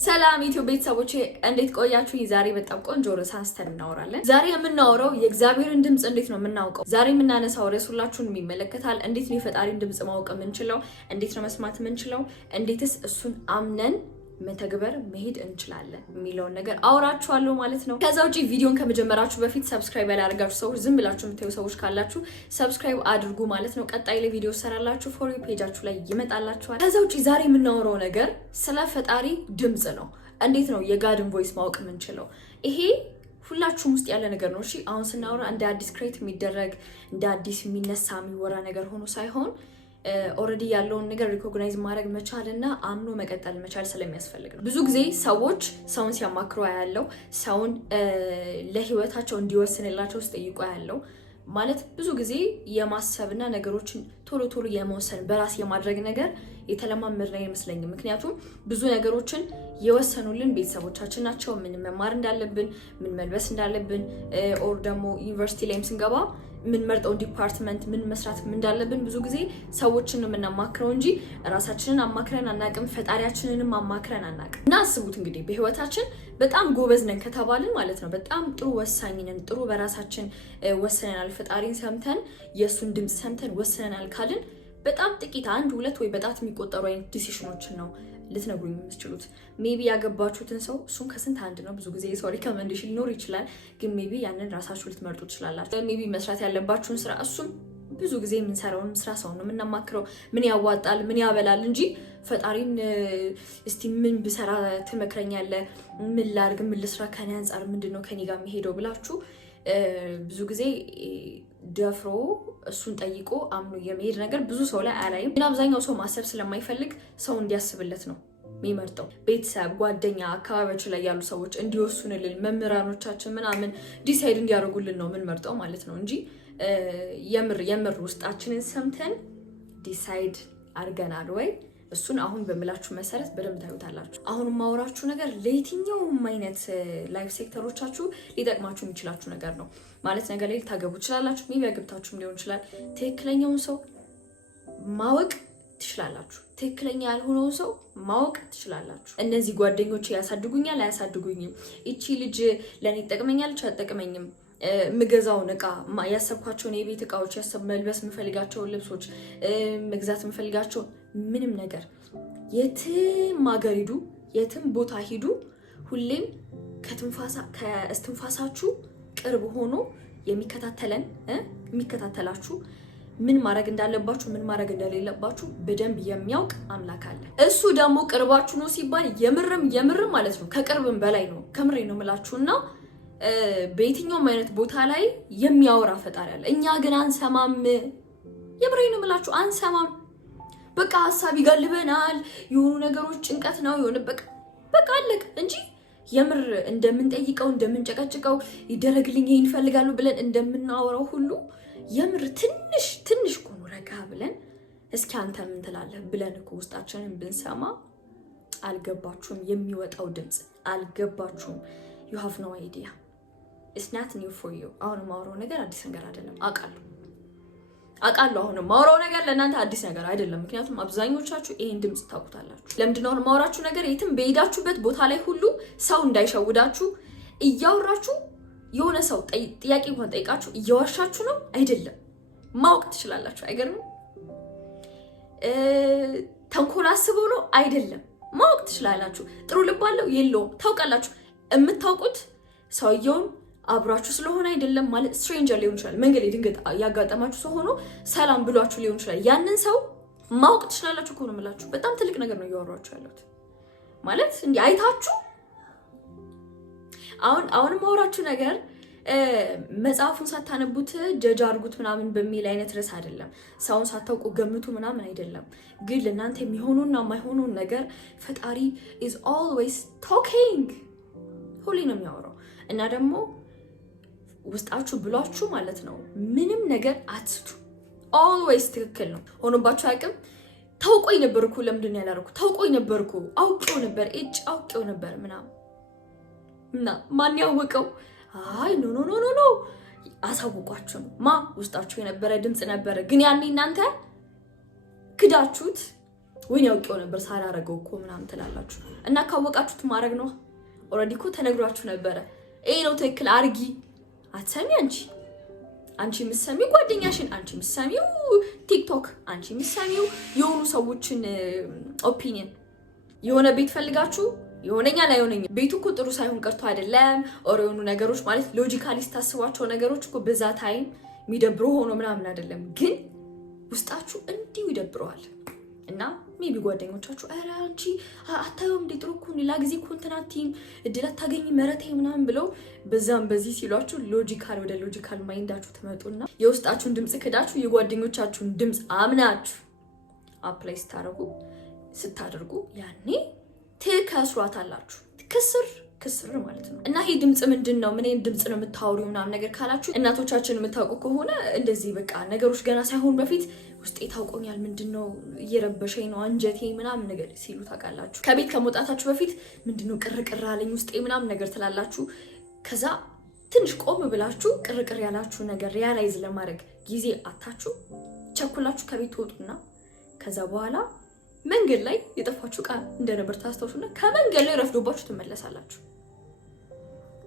ሰላም ኢትዮ ቤተሰቦቼ እንዴት ቆያችሁ? ዛሬ በጣም ቆንጆ ርዕስ አንስተን እናወራለን። ዛሬ የምናወራው የእግዚአብሔርን ድምጽ እንዴት ነው የምናውቀው? ዛሬ የምናነሳው ርዕስ ሁላችሁንም ይመለከታል። እንዴት ነው የፈጣሪን ድምጽ ማወቅ የምንችለው? እንዴት ነው መስማት የምንችለው? እንዴትስ እሱን አምነን መተግበር መሄድ እንችላለን የሚለውን ነገር አወራችኋለሁ ማለት ነው። ከዛ ውጪ ቪዲዮን ከመጀመራችሁ በፊት ሰብስክራይብ ያላደረጋችሁ ሰዎች ዝም ብላችሁ የምታዩ ሰዎች ካላችሁ ሰብስክራይብ አድርጉ ማለት ነው። ቀጣይ ላይ ቪዲዮ ሰራላችሁ ፎር ዩ ፔጃችሁ ላይ ይመጣላችኋል። ከዛ ውጪ ዛሬ የምናወራው ነገር ስለ ፈጣሪ ድምጽ ነው። እንዴት ነው የጋድን ቮይስ ማወቅ የምንችለው? ይሄ ሁላችሁም ውስጥ ያለ ነገር ነው። እሺ አሁን ስናወራ እንደ አዲስ ክሬት የሚደረግ እንደ አዲስ የሚነሳ የሚወራ ነገር ሆኖ ሳይሆን ኦልሬዲ ያለውን ነገር ሪኮግናይዝ ማድረግ መቻልና አምኖ መቀጠል መቻል ስለሚያስፈልግ ነው። ብዙ ጊዜ ሰዎች ሰውን ሲያማክሩ ያለው ሰውን ለህይወታቸው እንዲወስንላቸው ሲጠይቁ ያለው ማለት ብዙ ጊዜ የማሰብና ነገሮችን ቶሎ ቶሎ የመወሰን በራስ የማድረግ ነገር የተለማመድን አይመስለኝም። ምክንያቱም ብዙ ነገሮችን የወሰኑልን ቤተሰቦቻችን ናቸው። ምን መማር እንዳለብን፣ ምን መልበስ እንዳለብን ኦር ደግሞ ዩኒቨርሲቲ ላይም ስንገባ ምን መርጠው ዲፓርትመንት ምን መስራት እንዳለብን ብዙ ጊዜ ሰዎችን ነው የምናማክረው እንጂ ራሳችንን አማክረን አናቅም፣ ፈጣሪያችንንም አማክረን አናቅም። እና አስቡት እንግዲህ በህይወታችን በጣም ጎበዝ ነን ከተባልን ማለት ነው በጣም ጥሩ ወሳኝ ነን፣ ጥሩ በራሳችን ወስነናል፣ ፈጣሪን ሰምተን የእሱን ድምፅ ሰምተን ወስነናል ካልን በጣም ጥቂት አንድ ሁለት ወይ በጣት የሚቆጠሩ አይነት ዲሲሽኖችን ነው ልትነግሩኝ የምትችሉት። ሜቢ ያገባችሁትን ሰው እሱም ከስንት አንድ ነው። ብዙ ጊዜ ሰው ሪኮመንዴሽን ሊኖር ይችላል፣ ግን ሜቢ ያንን ራሳችሁ ልትመርጡ ትችላላችሁ። ሜቢ መስራት ያለባችሁን ስራ እሱም ብዙ ጊዜ የምንሰራውን ስራ ሰው ነው የምናማክረው፣ ምን ያዋጣል ምን ያበላል እንጂ ፈጣሪን እስቲ ምን ብሰራ ትመክረኛለህ፣ ምን ላድርግ፣ ምን ልስራ፣ ከኔ አንጻር ምንድነው ከኔ ጋር የሚሄደው ብላችሁ ብዙ ጊዜ ደፍሮ እሱን ጠይቆ አምኖ የመሄድ ነገር ብዙ ሰው ላይ አላይም። ግን አብዛኛው ሰው ማሰብ ስለማይፈልግ ሰው እንዲያስብለት ነው የሚመርጠው። ቤተሰብ፣ ጓደኛ፣ አካባቢያችን ላይ ያሉ ሰዎች እንዲወሱንልን፣ መምህራኖቻችን ምናምን ዲሳይድ እንዲያደርጉልን ነው የምንመርጠው ማለት ነው እንጂ የምር ውስጣችንን ሰምተን ዲሳይድ አድርገናል ወይ? እሱን አሁን በምላችሁ መሰረት በደንብ ታዩታላችሁ። አሁን ማወራችሁ ነገር ለየትኛውም አይነት ላይፍ ሴክተሮቻችሁ ሊጠቅማችሁ የሚችላችሁ ነገር ነው ማለት ነገር ላይ ልታገቡ ትችላላችሁ። ሜቢ ያገብታችሁም ሊሆን ይችላል። ትክክለኛውን ሰው ማወቅ ትችላላችሁ፣ ትክክለኛ ያልሆነውን ሰው ማወቅ ትችላላችሁ። እነዚህ ጓደኞቼ ያሳድጉኛል አያሳድጉኝም፣ እቺ ልጅ ለኔ ትጠቅመኛለች አትጠቅመኝም፣ ምገዛውን እቃ ያሰብኳቸውን የቤት እቃዎች መልበስ የምፈልጋቸውን ልብሶች መግዛት የምፈልጋቸውን ምንም ነገር የትም ሀገር ሂዱ፣ የትም ቦታ ሂዱ፣ ሁሌም ከእስትንፋሳችሁ ቅርብ ሆኖ የሚከታተላችሁ ምን ማድረግ እንዳለባችሁ ምን ማድረግ እንደሌለባችሁ በደንብ የሚያውቅ አምላክ አለ። እሱ ደግሞ ቅርባችሁ ነው ሲባል የምርም ማለት ነው ከቅርብም በላይ ነው። ከምሬ ነው የምላችሁና በየትኛውም አይነት ቦታ ላይ የሚያወራ ፈጣሪ አለ። እኛ ግን አንሰማም። የምሬ ነው የምላችሁ አንሰማም። በቃ ሀሳብ ይጋልበናል። የሆኑ ነገሮች ጭንቀት ነው የሆነ በቃ አለቅ እንጂ የምር እንደምንጠይቀው እንደምንጨቀጭቀው ይደረግልኝ ይሄን ይፈልጋሉ ብለን እንደምናወራው ሁሉ የምር ትንሽ ቆም ረጋ ብለን እስኪ አንተ ምን ትላለህ ብለን እኮ ውስጣችንን ብንሰማ አልገባችሁም? የሚወጣው ድምጽ አልገባችሁም? you have no idea, it's not new for you። አሁን ማውራው ነገር አዲስ ነገር አይደለም፣ አውቃለሁ። አሁን ማውራው ነገር ለእናንተ አዲስ ነገር አይደለም፣ ምክንያቱም አብዛኞቻችሁ ይሄን ድምጽ ታውቁታላችሁ። ለምንድነው ማውራችሁ ነገር የትም በሄዳችሁበት ቦታ ላይ ሁሉ ሰው እንዳይሸውዳችሁ እያወራችሁ የሆነ ሰው ጥያቄ እንኳን ጠይቃችሁ እየዋሻችሁ ነው አይደለም፣ ማወቅ ትችላላችሁ። አይገርምም? ተንኮል አስበው ነው አይደለም፣ ማወቅ ትችላላችሁ። ጥሩ ልብ አለው የለውም ታውቃላችሁ። የምታውቁት ሰውየውን አብራችሁ ስለሆነ አይደለም፣ ማለት ስትሬንጀር ሊሆን ይችላል፣ መንገድ ላይ ድንገት ያጋጠማችሁ ሰው ሆኖ ሰላም ብሏችሁ ሊሆን ይችላል። ያንን ሰው ማወቅ ትችላላችሁ እኮ ነው የምላችሁ። በጣም ትልቅ ነገር ነው እያወራችሁ ያለሁት ማለት እንዲህ አይታችሁ። አሁን ማወራችሁ ነገር መጽሐፉን ሳታነቡት ጀጅ አድርጉት ምናምን በሚል አይነት ርዕስ አይደለም። ሰውን ሳታውቁ ገምቱ ምናምን አይደለም። ግን ለእናንተ የሚሆኑና የማይሆኑን ነገር ፈጣሪ is always talking፣ ሁሌ ነው የሚያወራው። እና ደግሞ ውስጣችሁ ብሏችሁ ማለት ነው ምንም ነገር አትስቱ። always ትክክል ነው ሆኖባችሁ አያውቅም። ታውቆኝ ነበርኩ ለምንድን ነው ያላረኩት? ታውቆኝ ነበርኩ አውቄው ነበር ምናምን እና ማን ያወቀው? አይ ኖ አሳውቋችሁ ነው ውስጣችሁ የነበረ ድምጽ ነበረ። ግን ያኔ እናንተ ክዳችሁት ወይ ያውቀው ነበር ሳላረገው እኮ ምናምን ትላላችሁ። እና ካወቃችሁት ማድረግ ነው። ኦልሬዲ እኮ ተነግሯችሁ ነበረ። ይሄ ነው ትክክል አርጊ። አትሰሚ አንቺ የምትሰሚው ጓደኛሽን፣ አንቺ የምትሰሚው ቲክቶክ፣ አንቺ የምትሰሚው የሆኑ ሰዎችን ኦፒኒየን። የሆነ ቤት ፈልጋችሁ የሆነኛል አይሆነኝም። ቤቱ እኮ ጥሩ ሳይሆን ቀርቶ አይደለም። ኦር የሆኑ ነገሮች ማለት ሎጂካሊ ስታስቧቸው ነገሮች እኮ በዛ ታይም የሚደብሩ ሆኖ ምናምን አይደለም፣ ግን ውስጣችሁ እንዲሁ ይደብረዋል። እና ሜቢ ጓደኞቻችሁ ኧረ አንቺ አታየውም እንደ ጥሩ እኮ ሌላ ጊዜ እኮ እንትን አትይም እድል አታገኝ መረቴ ምናምን ብለው በዛም በዚህ ሲሏችሁ ወደ ሎጂካል ማይንዳችሁ ትመጡና የውስጣችሁን ድምፅ ክዳችሁ የጓደኞቻችሁን ድምፅ አምናችሁ አፕላይ ስታደርጉ ያኔ ትከስሯታላችሁ። ክስር ማለት ነው። እና ይሄ ድምጽ ምንድነው? ምን አይነት ድምጽ ነው የምታወሪው ምናምን ነገር ካላችሁ እናቶቻችን የምታውቁ ከሆነ እንደዚህ በቃ ነገሮች ገና ሳይሆን በፊት ውስጤ ታውቆኛል፣ ምንድነው እየረበሸኝ ነው አንጀቴ ምናምን ነገር ሲሉ ታውቃላችሁ። ከቤት ከመውጣታችሁ በፊት ምንድነው ቅርቅር አለኝ ውስጤ ምናምን ነገር ትላላችሁ። ከዛ ትንሽ ቆም ብላችሁ ቅርቅር ያላችሁ ነገር ሪያላይዝ ለማድረግ ጊዜ አታችሁ ቸኩላችሁ ከቤት ትወጡና ከዛ በኋላ መንገድ ላይ የጠፋችሁ ቃል እንደነበር ታስታውሱና ከመንገድ ላይ ረፍዶባችሁ ትመለሳላችሁ።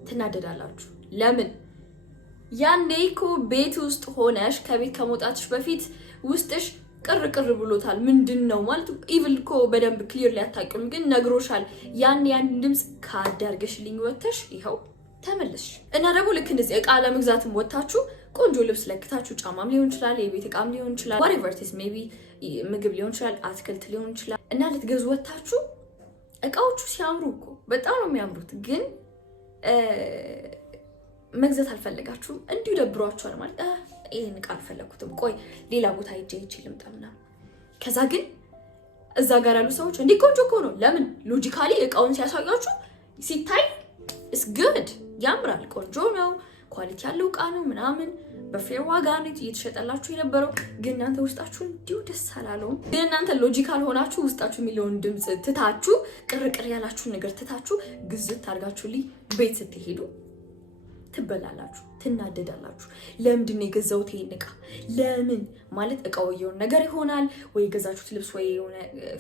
ትናደዳላችሁ። ለምን? ያኔ እኮ ቤት ውስጥ ሆነሽ ከቤት ከመውጣትሽ በፊት ውስጥሽ ቅርቅር ብሎታል። ምንድነው ማለት ኢቭል እኮ በደንብ ክሊር ሊያታውቁም ግን ነግሮሻል። ያን ድምጽ ካዳርገሽልኝ ወተሽ ይኸው ተመለስሽ። እና ደግሞ ልክ እንደዚህ እቃ ለመግዛትም ወጣችሁ ቆንጆ ልብስ ለክታችሁ ጫማም ሊሆን ይችላል፣ የቤት እቃም ሊሆን ይችላል፣ whatever it is maybe ምግብ ሊሆን ይችላል፣ አትክልት ሊሆን ይችላል። እና ልትገዙ ወጣችሁ እቃዎቹ ሲያምሩ እኮ በጣም ነው የሚያምሩት፣ ግን መግዛት አልፈለጋችሁም። እንዲሁ ደብሯችኋል ማለት ይሄን እቃ አልፈለኩትም፣ ቆይ ሌላ ቦታ ሄጄ ልምጣና። ከዛ ግን እዛ ጋር ያሉ ሰዎች እንዴ ቆንጆ እኮ ነው። ለምን? ሎጂካሊ እቃውን ሲያሳያችሁ ሲታይ it's good ያምራል፣ ቆንጆ ነው፣ ኳሊቲ ያለው እቃ ነው ምናምን በፌር ዋጋ ነው እየተሸጠላችሁ የነበረው። ግን እናንተ ውስጣችሁ እንዲሁ ደስ አላለውም። ግን እናንተ ሎጂካል ሆናችሁ ውስጣችሁ የሚለውን ድምጽ ትታችሁ ቅርቅር ያላችሁ ነገር ትታችሁ ግዝት አድርጋችሁልኝ ቤት ስትሄዱ ትበላላችሁ፣ ትናደዳላችሁ። ለምንድን ነው የገዛሁት ይሄን እቃ? ለምን ማለት እቃው የሆነ ነገር ይሆናል ወይ የገዛችሁት ልብስ ወይ የሆነ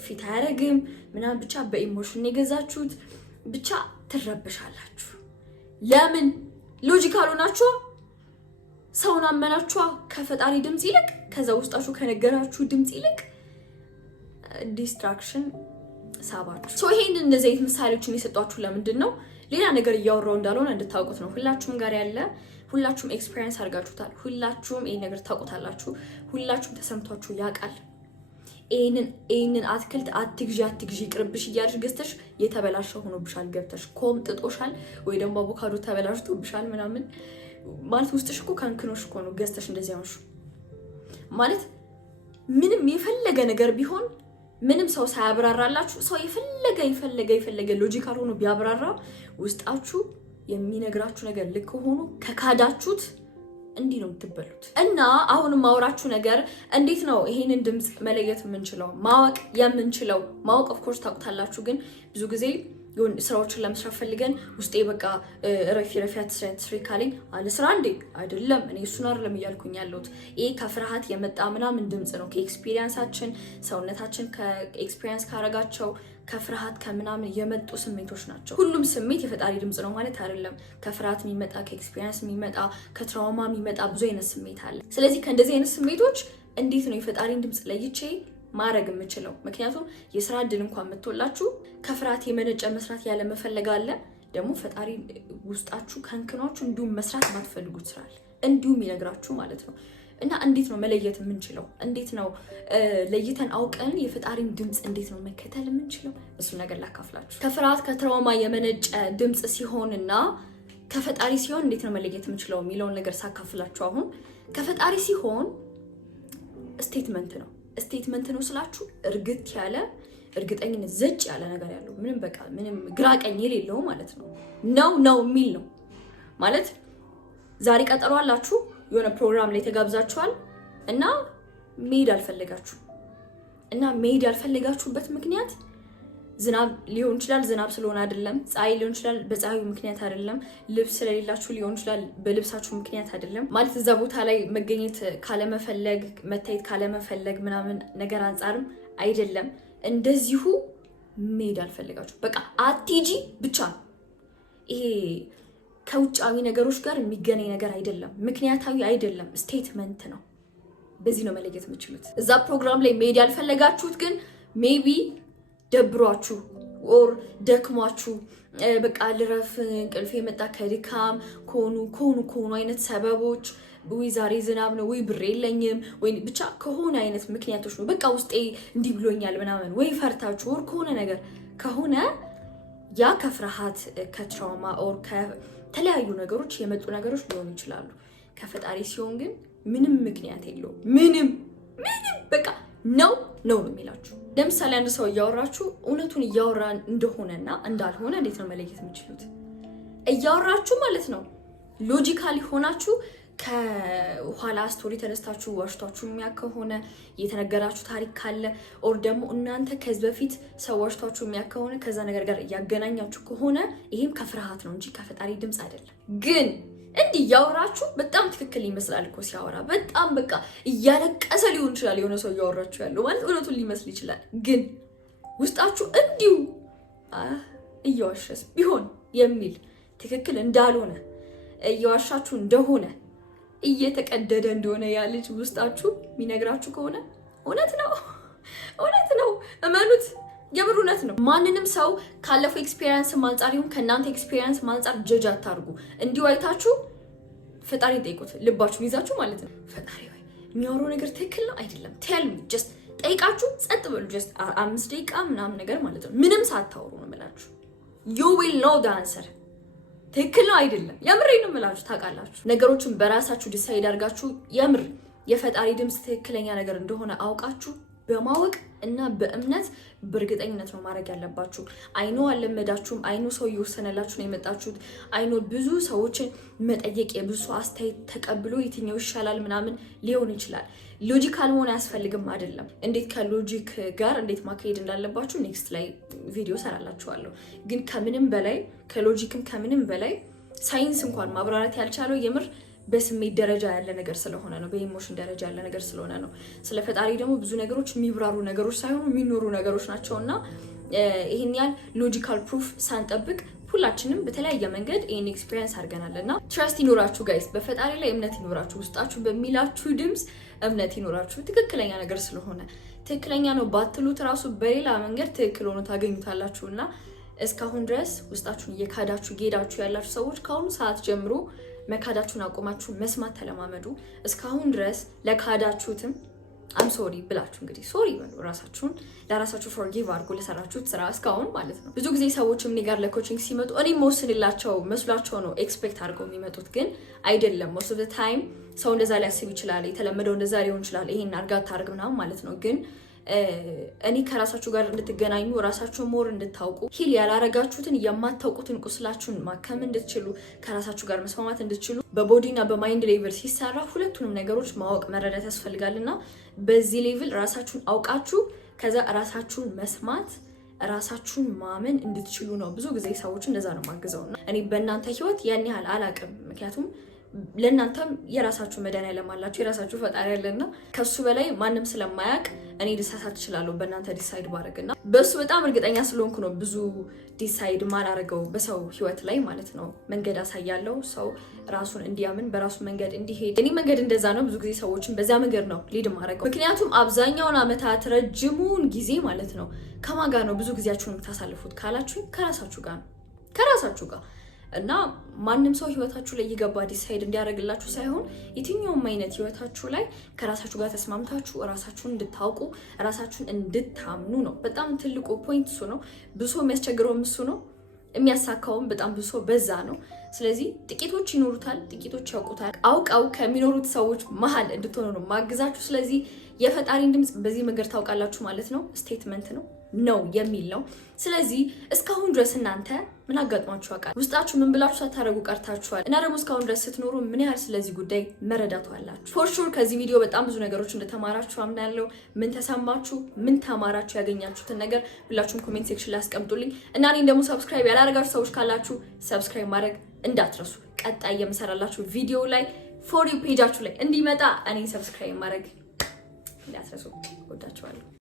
ፊት አያረግም ምናምን ብቻ በኢሞሽን የገዛችሁት ብቻ ትረበሻላችሁ። ለምን? ሎጂካል ሆናችሁ ሰውን አመናችሁ ከፈጣሪ ድምጽ ይልቅ ከዛ ውስጣችሁ ከነገራችሁ ድምጽ ይልቅ ዲስትራክሽን ሳባችሁ። ሶ ይሄን እንደዚህ አይነት ምሳሌዎችን የሰጧችሁ ለምንድን ነው? ሌላ ነገር እያወራው እንዳልሆነ እንድታውቁት ነው። ሁላችሁም ጋር ያለ ሁላችሁም ኤክስፒሪየንስ አድርጋችሁታል። ሁላችሁም ይሄን ነገር ታውቁታላችሁ። ሁላችሁም ተሰምቷችሁ ያውቃል። ይሄንን አትክልት አትግዢ ቅርብሽ እያልሽ ገዝተሽ የተበላሸ ሆኖብሻል፣ ገብተሽ ኮምጥጦሻል፣ ወይ ደግሞ አቮካዶ ተበላሽቶብሻል ምናምን ማለት ውስጥሽ እኮ ካንክኖሽ እኮ ነው ገዝተሽ እንደዚህ አሁንሽ ማለት ምንም የፈለገ ነገር ቢሆን ምንም ሰው ሳያብራራላችሁ ሰው የፈለገ ሎጂካል ሆኖ ቢያብራራ ውስጣችሁ የሚነግራችሁ ነገር ልክ ሆኖ ከካዳችሁት እንዲህ ነው የምትበሉት። እና አሁን ማውራችሁ ነገር እንዴት ነው ይሄንን ድምጽ መለየት የምንችለው ማወቅ የምንችለው? ማወቅ ኦፍ ኮርስ ታውቁታላችሁ፣ ግን ብዙ ጊዜ የሆነ ስራዎችን ለመስራት ፈልገን ውስጤ በቃ ረፊ አትስሪ ካለኝ አልስራ እንዴ አይደለም። እኔ እሱን አይደለም እያልኩኝ ያለሁት። ይሄ ከፍርሃት የመጣ ምናምን ድምጽ ነው። ከኤክስፒሪየንሳችን ሰውነታችን ከኤክስፒሪየንስ ካረጋቸው ከፍርሃት ከምናምን የመጡ ስሜቶች ናቸው። ሁሉም ስሜት የፈጣሪ ድምጽ ነው ማለት አይደለም። ከፍርሃት የሚመጣ ከኤክስፒሪየንስ የሚመጣ ከትራውማ የሚመጣ ብዙ አይነት ስሜት አለ። ስለዚህ ከእንደዚህ አይነት ስሜቶች እንዴት ነው የፈጣሪን ድምጽ ለይቼ ማድረግ የምችለው? ምክንያቱም የስራ እድል እንኳን መጥቶላችሁ ከፍርሃት የመነጨ መስራት ያለ መፈለግ አለ። ደግሞ ፈጣሪ ውስጣችሁ ከንክኗችሁ እንዲሁም መስራት ማትፈልጉት ስራ አለ እንዲሁም ይነግራችሁ ማለት ነው። እና እንዴት ነው መለየት የምንችለው? እንዴት ነው ለይተን አውቀን የፈጣሪን ድምጽ እንዴት ነው መከተል የምንችለው? እሱ ነገር ላካፍላችሁ። ከፍርሃት ከትራውማ የመነጨ ድምጽ ሲሆንና ከፈጣሪ ሲሆን እንዴት ነው መለየት የምንችለው የሚለውን ነገር ሳካፍላችሁ። አሁን ከፈጣሪ ሲሆን ስቴትመንት ነው ስላችሁ እርግጥ ያለ እርግጠኝነት ዘጭ ያለ ነገር ያለው ምንም ግራ ቀኝ የሌለው ማለት ነው የሚል ነው ማለት። ዛሬ ቀጠሮ አላችሁ፣ የሆነ ፕሮግራም ላይ ተጋብዛችኋል እና መሄድ አልፈለጋችሁ እና መሄድ ያልፈለጋችሁበት ምክንያት ዝናብ ሊሆን ይችላል፣ ዝናብ ስለሆነ አይደለም። ፀሐይ ሊሆን ይችላል፣ በፀሐዩ ምክንያት አይደለም። ልብስ ስለሌላችሁ ሊሆን ይችላል፣ በልብሳችሁ ምክንያት አይደለም። ማለት እዛ ቦታ ላይ መገኘት ካለመፈለግ መታየት ካለመፈለግ ምናምን ነገር አንፃርም አይደለም። እንደዚሁ መሄድ አልፈልጋችሁ። በቃ አትጂ ብቻ። ይሄ ከውጫዊ ነገሮች ጋር የሚገናኝ ነገር አይደለም፣ ምክንያታዊ አይደለም፣ ስቴትመንት ነው። በዚህ ነው መለየት የምችሉት። እዛ ፕሮግራም ላይ መሄድ ያልፈለጋችሁት ግን ሜቢ ደብሯችሁ ኦር ደክሟችሁ በቃ ልረፍ እንቅልፍ የመጣ ከድካም ከሆኑ አይነት ሰበቦች ወይ ዛሬ ዝናብ ነው ወይ ብር የለኝም ወይ ብቻ ከሆነ አይነት ምክንያቶች ነው በቃ ውስጤ እንዲህ ብሎኛል ምናምን ወይ ፈርታችሁ ኦር ከሆነ ነገር ከሆነ ያ ከፍርሃት ከትራውማ ኦር ከተለያዩ ነገሮች የመጡ ነገሮች ሊሆኑ ይችላሉ። ከፈጣሪ ሲሆን ግን ምንም ምክንያት የለውም። ምንም በቃ ነው የሚላችሁ። ለምሳሌ አንድ ሰው እያወራችሁ እውነቱን እያወራ እንደሆነና እንዳልሆነ እንዴት ነው መለየት የምችሉት? እያወራችሁ ማለት ነው ሎጂካሊ ሆናችሁ ከኋላ ስቶሪ ተነስታችሁ ዋሽቷችሁ የሚያውቅ ከሆነ የተነገራችሁ ታሪክ ካለ ኦር ደግሞ እናንተ ከዚህ በፊት ሰው ዋሽቷችሁ የሚያውቅ ከሆነ ከዛ ነገር ጋር እያገናኛችሁ ከሆነ ይሄም ከፍርሃት ነው እንጂ ከፈጣሪ ድምፅ አይደለም። ግን እንዲህ እያወራችሁ በጣም ትክክል ይመስላል እኮ ሲያወራ በጣም በቃ እያለቀሰ ሊሆን ይችላል የሆነ ሰው እያወራችሁ ያለው ማለት እውነቱን ሊመስል ይችላል። ግን ውስጣችሁ እንዲሁ እየዋሸስ ቢሆን የሚል ትክክል እንዳልሆነ እየዋሻችሁ እንደሆነ እየተቀደደ እንደሆነ ያ ልጅ ውስጣችሁ የሚነግራችሁ ከሆነ እውነት ነው፣ እመኑት። የምር እውነት ነው። ማንንም ሰው ካለፈው ኤክስፒሪየንስ አንፃር ይሁን ከእናንተ ኤክስፒሪየንስ አንፃር ጀጅ አታርጉ። እንዲሁ አይታችሁ ፈጣሪ ጠይቁት፣ ልባችሁን ይዛችሁ ማለት ነው። ፈጣሪ ወይ የሚያወራው ነገር ትክክል ነው አይደለም? ቴል ሚ ጀስት ጠይቃችሁ ጸጥ በሉ። ጀስት 5 ደቂቃ ምናምን ነገር ማለት ነው። ምንም ሳታወሩ ነው የምላችሁ። you will know the answer ትክክል ነው አይደለም። የምሬን ነው የምላችሁ። ታውቃላችሁ ነገሮችን በራሳችሁ ዲሳይድ አድርጋችሁ የምር የፈጣሪ ድምፅ ትክክለኛ ነገር እንደሆነ አውቃችሁ በማወቅ እና በእምነት በእርግጠኝነት ነው ማድረግ ያለባችሁ። አይኖ አልለመዳችሁም። አይኖ ሰው እየወሰነላችሁ ነው የመጣችሁት። አይኖ ብዙ ሰዎችን መጠየቅ የብዙ አስተያየት ተቀብሎ የትኛው ይሻላል ምናምን ሊሆን ይችላል። ሎጂካል መሆን አያስፈልግም አይደለም። እንዴት ከሎጂክ ጋር እንዴት ማካሄድ እንዳለባችሁ ኔክስት ላይ ቪዲዮ ሰራላችኋለሁ። ግን ከምንም በላይ ከሎጂክም ከምንም በላይ ሳይንስ እንኳን ማብራራት ያልቻለው የምር በስሜት ደረጃ ያለ ነገር ስለሆነ ነው። በኢሞሽን ደረጃ ያለ ነገር ስለሆነ ነው። ስለ ፈጣሪ ደግሞ ብዙ ነገሮች የሚብራሩ ነገሮች ሳይሆኑ የሚኖሩ ነገሮች ናቸውና ይሄን ያህል ሎጂካል ፕሩፍ ሳንጠብቅ ሁላችንም በተለያየ መንገድ ይሄን ኤክስፒሪየንስ አድርገናልና ትረስት ይኖራችሁ ጋይስ፣ በፈጣሪ ላይ እምነት ይኖራችሁ፣ ውስጣችሁ በሚላችሁ ድምፅ እምነት ይኖራችሁ። ትክክለኛ ነገር ስለሆነ ትክክለኛ ነው ባትሉት ራሱ በሌላ መንገድ ትክክል ሆኖ ታገኙታላችሁና እስካሁን ድረስ ውስጣችሁን እየካዳችሁ ጌዳችሁ ያላችሁ ሰዎች ከአሁኑ ሰዓት ጀምሮ መካዳችሁን አቆማችሁ መስማት ተለማመዱ። እስካሁን ድረስ ለካዳችሁትም አም ሶሪ ብላችሁ እንግዲህ ሶሪ በሉ። ራሳችሁን ለራሳችሁ ፎርጊቭ አድርጉ ለሰራችሁት ስራ እስካሁን ማለት ነው። ብዙ ጊዜ ሰዎችም እኔ ጋር ለኮቺንግ ሲመጡ እኔ መወስንላቸው መስሏቸው ነው ኤክስፔክት አድርገው የሚመጡት፣ ግን አይደለም። ሞስት ኦፍ ዘ ታይም ሰው እንደዛ ሊያስብ ይችላል። የተለመደው እንደዛ ሊሆን ይችላል። ይሄን አድርጋ ታርግ ምናምን ማለት ነው። ግን እኔ ከራሳችሁ ጋር እንድትገናኙ ራሳችሁን ሞር እንድታውቁ ሂል ያላረጋችሁትን የማታውቁትን ቁስላችሁን ማከም እንድትችሉ ከራሳችሁ ጋር መስማማት እንድትችሉ በቦዲና በማይንድ ሌቭል ሲሰራ ሁለቱንም ነገሮች ማወቅ መረዳት ያስፈልጋልና በዚህ ሌቭል ራሳችሁን አውቃችሁ ከዛ ራሳችሁን መስማት ራሳችሁን ማመን እንድትችሉ ነው። ብዙ ጊዜ ሰዎች እንደዛ ነው ማግዘውና እኔ በእናንተ ህይወት ያን ያህል አላቅም። ምክንያቱም ለእናንተም የራሳችሁ መድኃኒዓለም አላችሁ፣ የራሳችሁ ፈጣሪ ያለና ከሱ በላይ ማንም ስለማያውቅ እኔ ልሳሳት እችላለሁ በእናንተ ዲሳይድ ባረግና በሱ በጣም እርግጠኛ ስለሆንኩ ነው ብዙ ዲሳይድ ማላረገው በሰው ህይወት ላይ ማለት ነው። መንገድ አሳያለሁ፣ ሰው ራሱን እንዲያምን በራሱ መንገድ እንዲሄድ። እኔ መንገድ እንደዛ ነው። ብዙ ጊዜ ሰዎችን በዛ መንገድ ነው ሊድ ማረገው። ምክንያቱም አብዛኛውን አመታት ረጅሙን ጊዜ ማለት ነው ከማን ጋር ነው ብዙ ጊዜያችሁን የምታሳልፉት ካላችሁ ከራሳችሁ ጋር ነው። ከራሳችሁ ጋር እና ማንም ሰው ህይወታችሁ ላይ እየገባ ዲሳይድ እንዲያደርግላችሁ ሳይሆን የትኛውም አይነት ህይወታችሁ ላይ ከራሳችሁ ጋር ተስማምታችሁ ራሳችሁን እንድታውቁ ራሳችሁን እንድታምኑ ነው። በጣም ትልቁ ፖይንት እሱ ነው። ብሶ የሚያስቸግረውም እሱ ነው፣ የሚያሳካውም በጣም ብሶ በዛ ነው። ስለዚህ ጥቂቶች ይኖሩታል፣ ጥቂቶች ያውቁታል። አውቀው ከሚኖሩት ሰዎች መሀል እንድትሆኑ ነው ማግዛችሁ። ስለዚህ የፈጣሪን ድምፅ በዚህ መንገድ ታውቃላችሁ ማለት ነው። ስቴትመንት ነው የሚል ነው። ስለዚህ እስካሁን ድረስ እናንተ ምን አጋጥሟችሁ ያውቃል? ውስጣችሁ ምን ብላችሁ ሳታረጉ ቀርታችኋል? እና ደግሞ እስካሁን ድረስ ስትኖሩ ምን ያህል ስለዚህ ጉዳይ መረዳቱ አላችሁ? ፎር ሹር ከዚህ ቪዲዮ በጣም ብዙ ነገሮች እንደተማራችሁ አምናለሁ። ምን ተሰማችሁ? ምን ተማራችሁ? ያገኛችሁትን ነገር ሁላችሁም ኮሜንት ሴክሽን ላይ አስቀምጡልኝ። እና እኔን ደግሞ ሰብስክራይብ ያላደረጋችሁ ሰዎች ካላችሁ ሰብስክራይብ ማድረግ እንዳትረሱ። ቀጣይ የምሰራላችሁ ቪዲዮ ላይ ፎር ዩ ፔጃችሁ ላይ እንዲመጣ እኔን ሰብስክራይብ ማድረግ እንዳትረሱ። ወዳችኋለሁ።